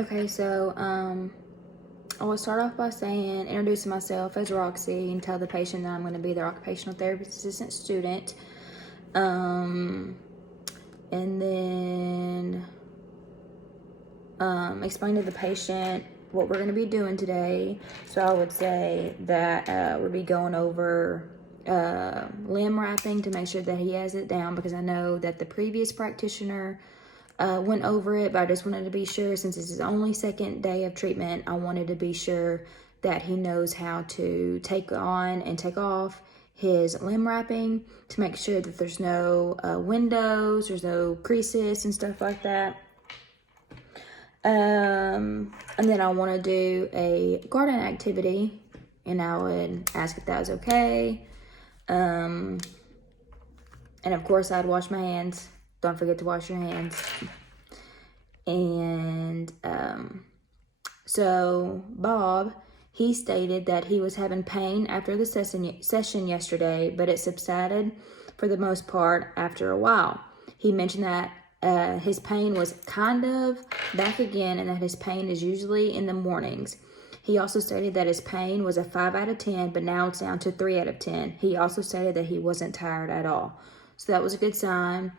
Okay, so I will start off by introducing myself as Roxy and tell the patient that I'm going to be their occupational therapist assistant student. And then explain to the patient what we're going to be doing today. So I would say that we'll be going over limb wrapping to make sure that he has it down, because I know that the previous practitioner went over it, but I just wanted to be sure, since it's his only second day of treatment, I wanted to be sure that he knows how to take on and take off his limb wrapping to make sure that there's no windows, there's no creases and stuff like that. And then I want to do a garden activity, and I would ask if that was okay. And of course, I'd wash my hands. Don't forget to wash your hands. And so Bob, he stated that he was having pain after the session yesterday, but it subsided for the most part after a while. He mentioned that his pain was kind of back again, and that his pain is usually in the mornings. He also stated that his pain was a 5 out of 10, but now it's down to 3 out of 10. He also stated that he wasn't tired at all. So that was a good sign.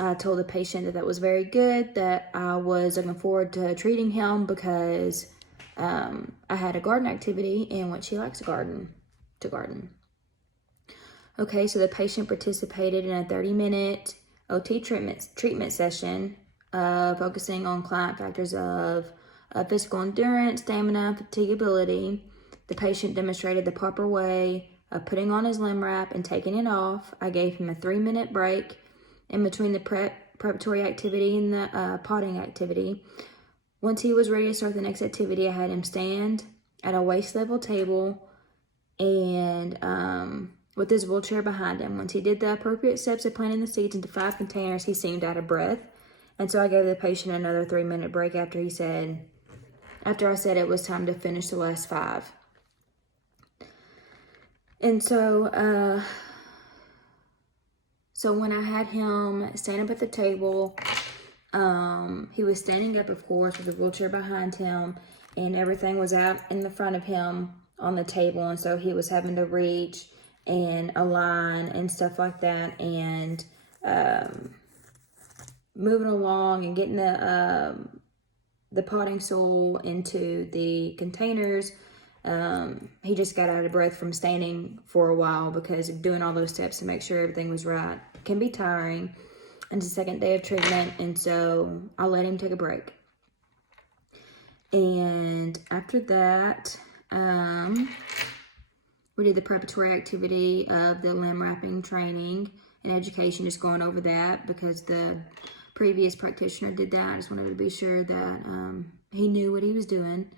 I told the patient that that was very good, that I was looking forward to treating him because I had a garden activity and what she likes to garden. Okay, so the patient participated in a 30-minute OT treatment session, focusing on client factors of physical endurance, stamina, fatigability. The patient demonstrated the proper way of putting on his limb wrap and taking it off. I gave him a 3-minute break in between the preparatory activity and the potting activity. Once he was ready to start the next activity, I had him stand at a waist level table and with his wheelchair behind him. Once he did the appropriate steps of planting the seeds into 5 containers, he seemed out of breath. And so I gave the patient another 3-minute break after I said it was time to finish the last 5. And so when I had him stand up at the table, he was standing up, of course, with the wheelchair behind him, and everything was out in the front of him on the table. And so he was having to reach and align and stuff like that, and moving along and getting the potting soil into the containers. He just got out of breath from standing for a while, because doing all those steps to make sure everything was right can be tiring. And it's the second day of treatment, and so I let him take a break. And after that, we did the preparatory activity of the limb wrapping training and education, just going over that because the previous practitioner did that. I just wanted to be sure that he knew what he was doing.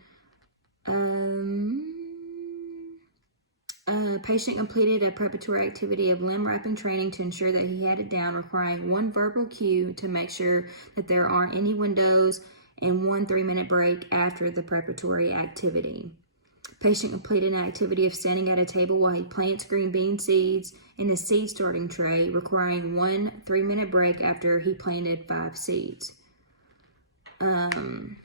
Patient completed a preparatory activity of limb wrapping training to ensure that he had it down, requiring 1 verbal cue to make sure that there aren't any windows, and 1 3-minute break after the preparatory activity. Patient completed an activity of standing at a table while he plants green bean seeds in a seed starting tray, requiring 1 3-minute break after he planted 5 seeds. And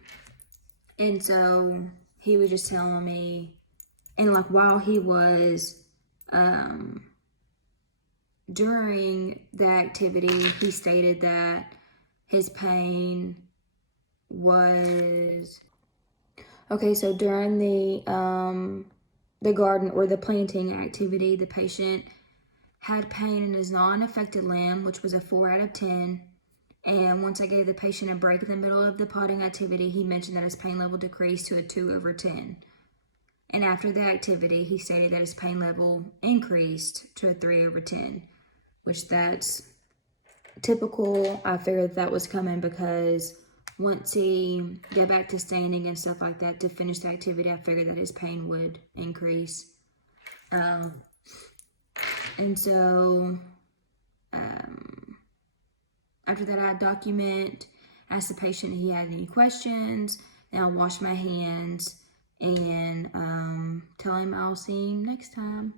so he was just telling me, and like while he was during the activity, he stated that his pain was okay. So during the garden or the planting activity, the patient had pain in his non-affected limb, which was a 4 out of 10. And once I gave the patient a break in the middle of the potting activity, he mentioned that his pain level decreased to a 2 over 10. And after the activity, he stated that his pain level increased to a 3 over 10, which that's typical. I figured that was coming because once he got back to standing and stuff like that to finish the activity, I figured that his pain would increase. And so after that, I document, ask the patient if he had any questions, and I'll wash my hands and tell him I'll see him next time.